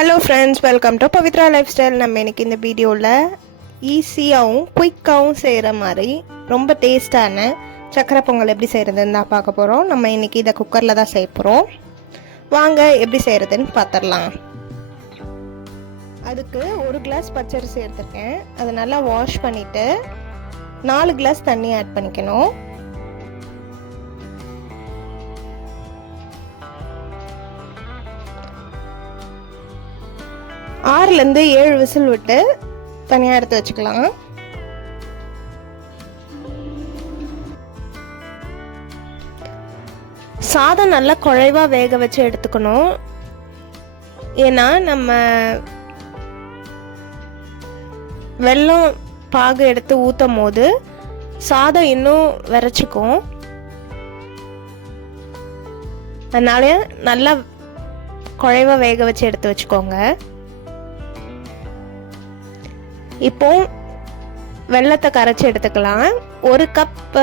Hello friends, welcome to Pavithra life style. நம்ம இன்றைக்கி இந்த வீடியோவில் ஈஸியாகவும் குயிக்காகவும் செய்கிற மாதிரி ரொம்ப டேஸ்டான சக்கரை பொங்கல் எப்படி செய்கிறதுன்னு தான் பார்க்க போகிறோம். நம்ம இன்றைக்கி இதை குக்கரில் தான் செய்ய போகிறோம். வாங்க எப்படி செய்கிறதுன்னு பார்த்துடலாம். அதுக்கு 1 கிளாஸ் பச்சரிசி எடுத்துருக்கேன். அதை நல்லா வாஷ் பண்ணிவிட்டு 4 கிளாஸ் தண்ணி ஆட் பண்ணிக்கணும். ஆறுலேருந்து 7 விசில் விட்டு தனியாக எடுத்து வச்சுக்கலாம். சாதம் நல்லா குழைவாக வேக வச்சு எடுத்துக்கணும். ஏன்னா நம்ம வெல்லம் பாகு எடுத்து ஊற்றும் போது சாதம் இன்னும் விரைச்சிக்கும். அதனால நல்லா குழைவாக வேக வச்சு எடுத்து வச்சுக்கோங்க. இப்போ வெல்லத்தை கரைச்சி எடுத்துக்கலாம். 1 கப்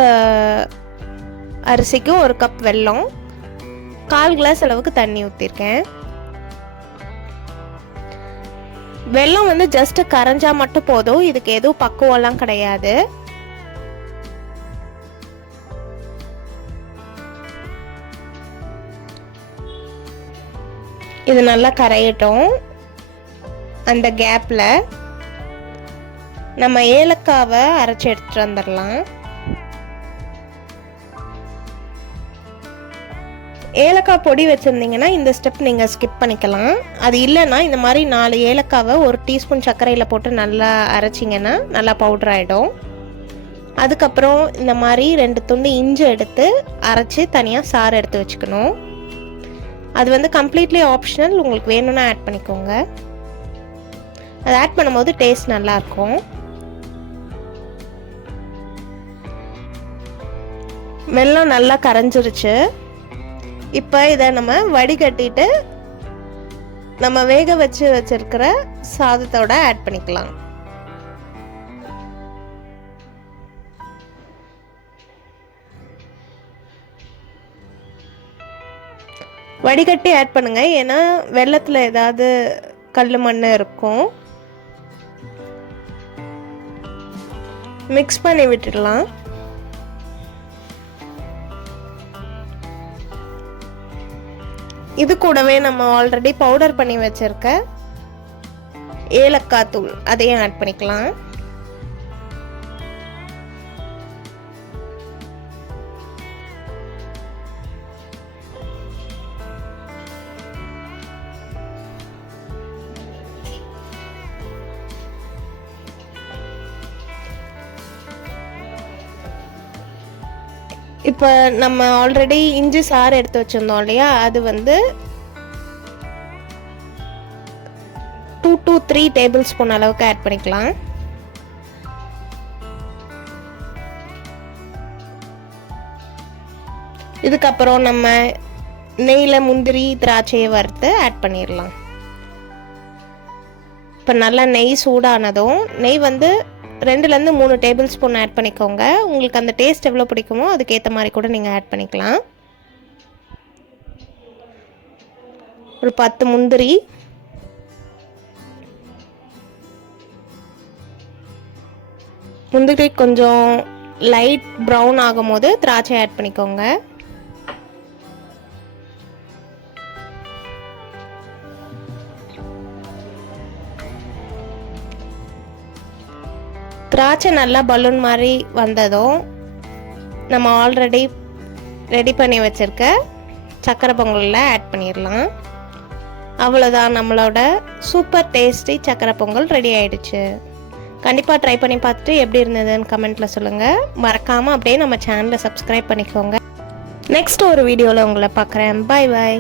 அரிசிக்கு 1 கப் வெல்லம், 1/4 கிளாஸ் அளவுக்கு தண்ணி ஊற்றிருக்கேன். வெல்லம் ஜஸ்ட் கரைஞ்சா மட்டும் போதும். இதுக்கு எதுவும் பக்குவம்லாம் கிடையாது. இது நல்லா கரையட்டும். அந்த கேப்ல நம்ம ஏலக்காவை அரைச்சி எடுத்துட்டு வந்துடலாம். ஏலக்காய் பொடி வச்சுருந்தீங்கன்னா இந்த ஸ்டெப் நீங்கள் ஸ்கிப் பண்ணிக்கலாம். அது இல்லைன்னா இந்த மாதிரி 4 ஏலக்காவை 1 டீஸ்பூன் சர்க்கரையில் போட்டு நல்லா அரைச்சிங்கன்னா நல்லா பவுடர் ஆகிடும். அதுக்கப்புறம் இந்த மாதிரி 2 துண்டு இஞ்சி எடுத்து அரைச்சி தனியாக சாறு எடுத்து வச்சுக்கணும். அது கம்ப்ளீட்லி ஆப்ஷனல். உங்களுக்கு வேணும்னா ஆட் பண்ணிக்கோங்க. அது ஆட் பண்ணும்போது டேஸ்ட் நல்லாயிருக்கும். வெல்லம் நல்லா கரைஞ்சிருச்சு. இப்போ இதை நம்ம வடிகட்டிட்டு நம்ம வேக வச்சிருக்கிற சாதத்தோட ஆட் பண்ணிக்கலாம். வடிகட்டி ஆட் பண்ணுங்க. ஏன்னா வெல்லத்தில் ஏதாவது கல் மண் இருக்கும். மிக்ஸ் பண்ணி விட்டுடலாம். இது கூடவே நம்ம ஆல்ரெடி பவுடர் பண்ணி வச்சிருக்க ஏலக்காய் தூள் அதையும் ஆட் பண்ணிக்கலாம். இப்போ நம்ம ஆல்ரெடி இஞ்சி சாறு எடுத்து வச்சிருந்தோம் இல்லையா, அது 2 to 3 டேபிள் ஸ்பூன் அளவுக்கு ஆட் பண்ணிக்கலாம். இதுக்கப்புறம் நம்ம நெய்யில் முந்திரி திராட்சையை வறுத்து ஆட் பண்ணிடலாம். இப்போ நல்லா நெய் சூடானதும் நெய் 2லேருந்து 3 டேபிள் ஸ்பூன் ஆட் பண்ணிக்கோங்க. உங்களுக்கு அந்த டேஸ்ட் எவ்வளோ பிடிக்குமோ அதுக்கேற்ற மாதிரி கூட நீங்கள் ஆட் பண்ணிக்கலாம். ஒரு 10 முந்திரி, கொஞ்சம் லைட் ப்ரௌன் ஆகும் போது திராட்சை ஆட் பண்ணிக்கோங்க. திராட்சை நல்லா பலூன் மாதிரி வந்ததும் நம்ம ஆல்ரெடி ரெடி பண்ணி வச்சுருக்க சக்கரை பொங்கலில் ஆட் பண்ணிடலாம். அவ்வளோதான், நம்மளோட சூப்பர் டேஸ்டி சக்கரை பொங்கல் ரெடி ஆயிடுச்சு. கண்டிப்பாக ட்ரை பண்ணி பார்த்துட்டு எப்படி இருந்ததுன்னு கமெண்ட்டில் சொல்லுங்கள். மறக்காமல் அப்படியே நம்ம சேனலை சப்ஸ்கிரைப் பண்ணிக்கோங்க. நெக்ஸ்ட் ஒரு வீடியோவில் உங்களை பார்க்குறேன். பாய் பாய்.